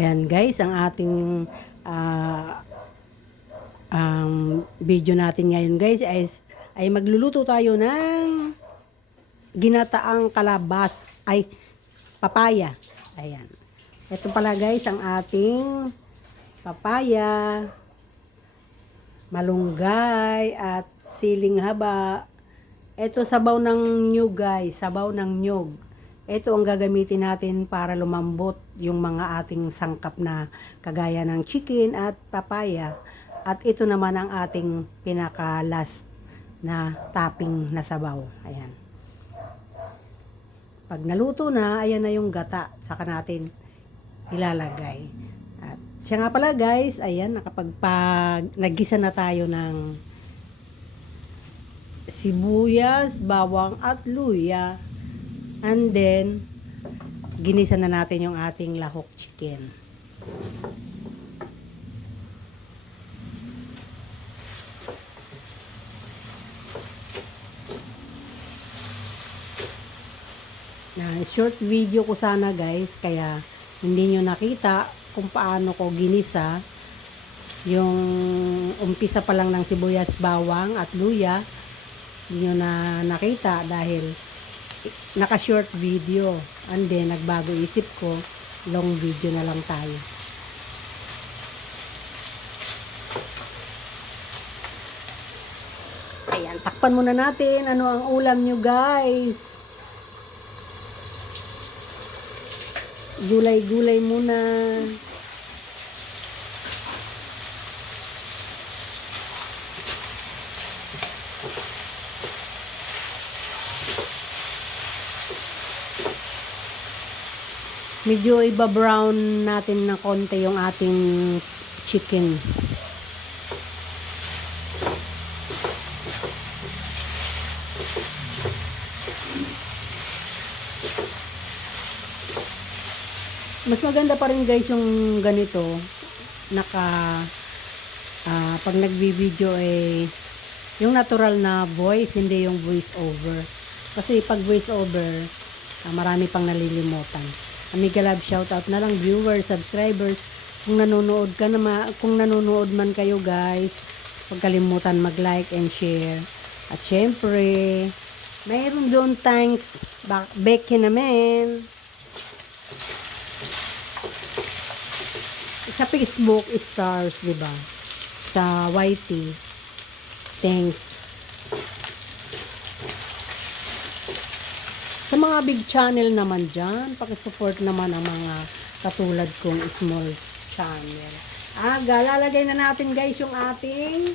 Ayan guys, ang ating video natin ngayon guys ay magluluto tayo ng ginataang papaya. Ayan. Ito pala guys ang ating papaya, malunggay at siling haba. Ito sabaw ng nyug guys, sabaw ng nyug. Ito ang gagamitin natin para lumambot yung mga ating sangkap na kagaya ng chicken at papaya. At ito naman ang ating pinaka-last na topping na sabaw. Ayan. Pag naluto na, ayan na yung gata. Saka natin ilalagay. At siya nga pala guys, ayan, naggisa na tayo ng sibuyas, bawang at luya. And then, ginisa na natin yung ating lahok chicken. Short video ko sana guys, kaya hindi nyo nakita kung paano ko ginisa yung umpisa pa lang ng sibuyas, bawang at luya. Hindi nyo na nakita dahil naka short video, and then nagbago isip ko, long video na lang tayo. Ayan, takpan muna natin ano ang ulam nyo guys. Gulay-gulay muna. Medyo iba-brown natin na konti yung ating chicken. Mas maganda pa rin guys yung ganito. Pag nagbi-video yung natural na voice, hindi yung voice over. Kasi pag voice over, marami pang nalilimutan. Amiga love, shoutout na lang viewers, subscribers. Kung nanonood man kayo guys, huwag kalimutan mag-like and share. At syempre, mayroon doon thanks Becky naman. Sa Facebook stars, di ba? Sa YT. Thanks. Sa mga big channel naman dyan, pakisupport naman ang mga katulad kong small channel. Lalagay na natin guys yung ating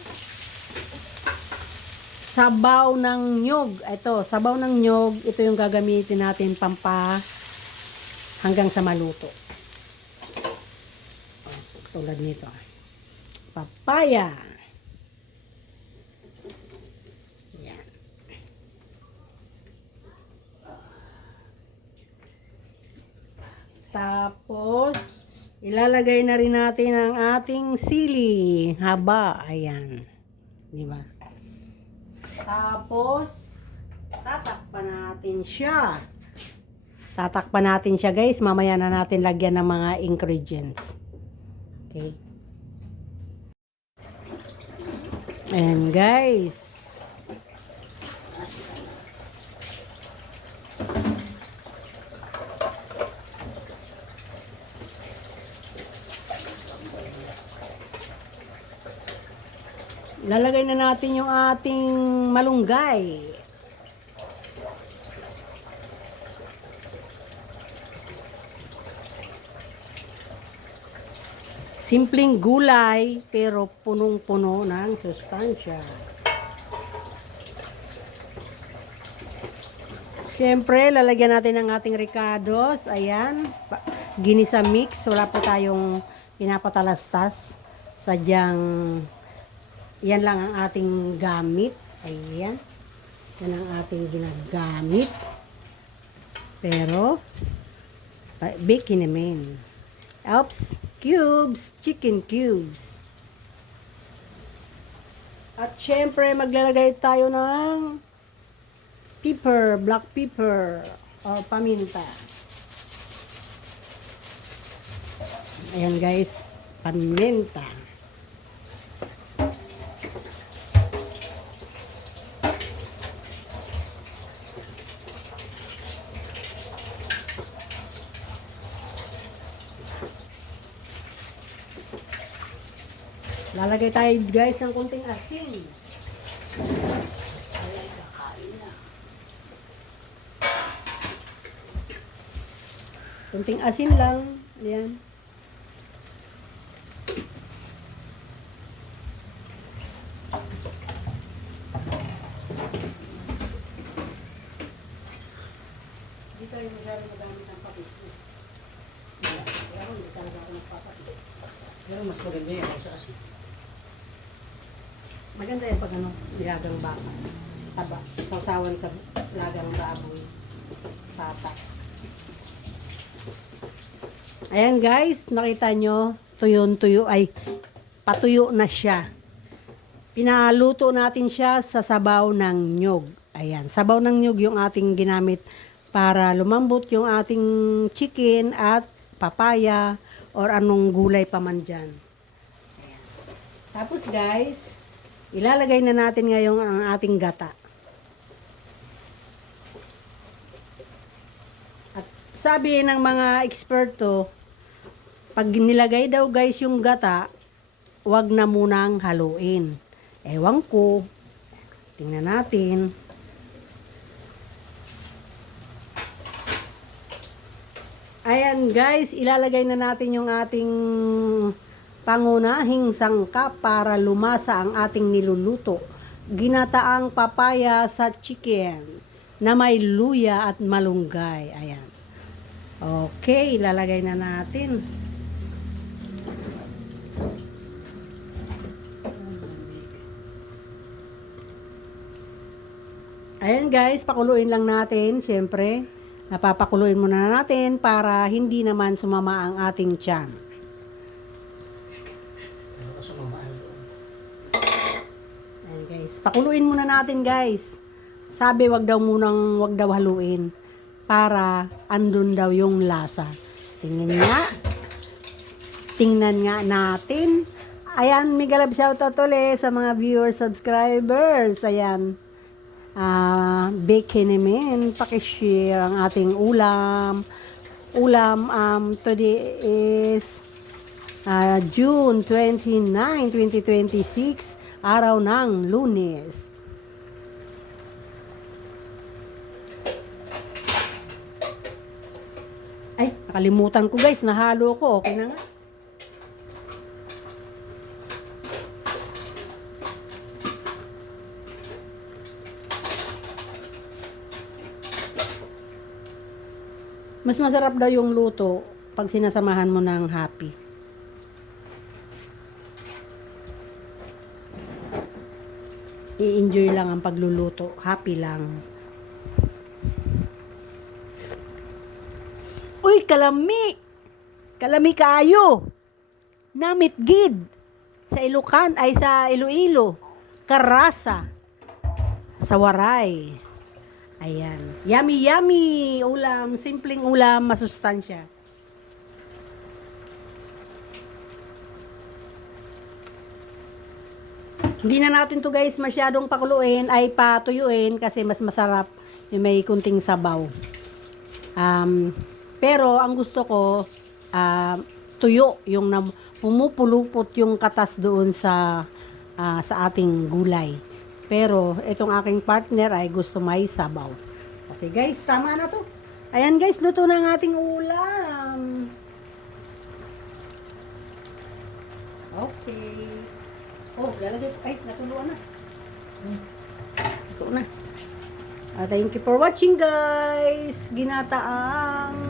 sabaw ng nyog. Ito, sabaw ng nyog. Ito yung gagamitin natin hanggang sa maluto. Tulad nito. Papaya. Yan. Tapos, ilalagay na rin natin ang ating sili. Haba. Ayan. Diba? Tapos, tatakpan natin siya. Tatakpan natin siya guys. Mamaya na natin lagyan ng mga ingredients. Okay. And guys, lalagay na natin yung ating malunggay. Simpleng gulay, pero punong-puno ng sustansya. Siyempre, lalagyan natin ang ating ricados. Ayan, ginisa mix. Wala po tayong pinapatalastas. Sadyang, yan lang ang ating gamit. Ayan, yan ang ating ginagamit. Pero, bake naman. Oops, cubes, chicken cubes. At syempre, maglalagay tayo ng pepper, black pepper, or paminta. Ayan guys, paminta. Lalagay tayo guys ng konting asin. Ayan, kakain na. Konting asin lang. Ayan. Hindi tayo magamit ng patis. Pero hindi talaga ako nagpapatis. Pero mas maganda yan sa asin. Maganda yung pag nilagang baka. Taba. Sausawan sa lagang baboy. Tata. Ayan guys, nakita nyo, tuyo ay patuyo na siya. Pinaluto natin siya sa sabaw ng nyog. Ayan, sabaw ng nyog yung ating ginamit para lumambot yung ating chicken at papaya or anong gulay pa man dyan. Ayan. Tapos guys, ilalagay na natin ngayon ang ating gata. At sabi ng mga eksperto, pag nilagay daw guys yung gata, wag na munang haluin. Ewan ko. Tingnan natin. Ayan guys, ilalagay na natin yung ating pangunahing sangkap para lumasa ang ating niluluto. Ginataang papaya sa chicken na may luya at malunggay. Ayan. Okay, ilalagay na natin. Ayan guys, pakuluin lang natin, siyempre. Napapakuluin muna natin para hindi naman sumama ang ating tiyan. Ayan guys, pakuluin muna natin guys. Sabi wag daw haluin para andun daw yung lasa. Tingnan nga natin. Ayan, mega love shoutout ulit sa mga viewers, subscribers. Ayan. Bake namin, pakishare ang ating ulam. Today is June 29, 2026, araw ng Lunes. Ay, nakalimutan ko guys, nahalo ko. Okay na nga. Mas masarap daw yung luto pag sinasamahan mo ng happy. I-enjoy lang ang pagluluto. Happy lang. Uy, kalami! Kalami kaayo! Namit gid! Sa Ilocan ay sa Iloilo. Karasa. Sa Waray. Ayan. Yummy, yummy ulam. Simpleng ulam, masustansya. Hindi na natin to guys masyadong pakuluin ay patuyuin kasi mas masarap yung may kunting sabaw. Pero ang gusto ko, tuyo. Yung pumupulupot yung katas doon sa ating gulay. Pero, itong aking partner ay gusto may sabaw. Okay guys, tama na to. Ayan guys, luto na ang ating ulam. Okay. Oh, lalagay. Ay, natuluan na. Ito na. Thank you for watching guys. Ginataang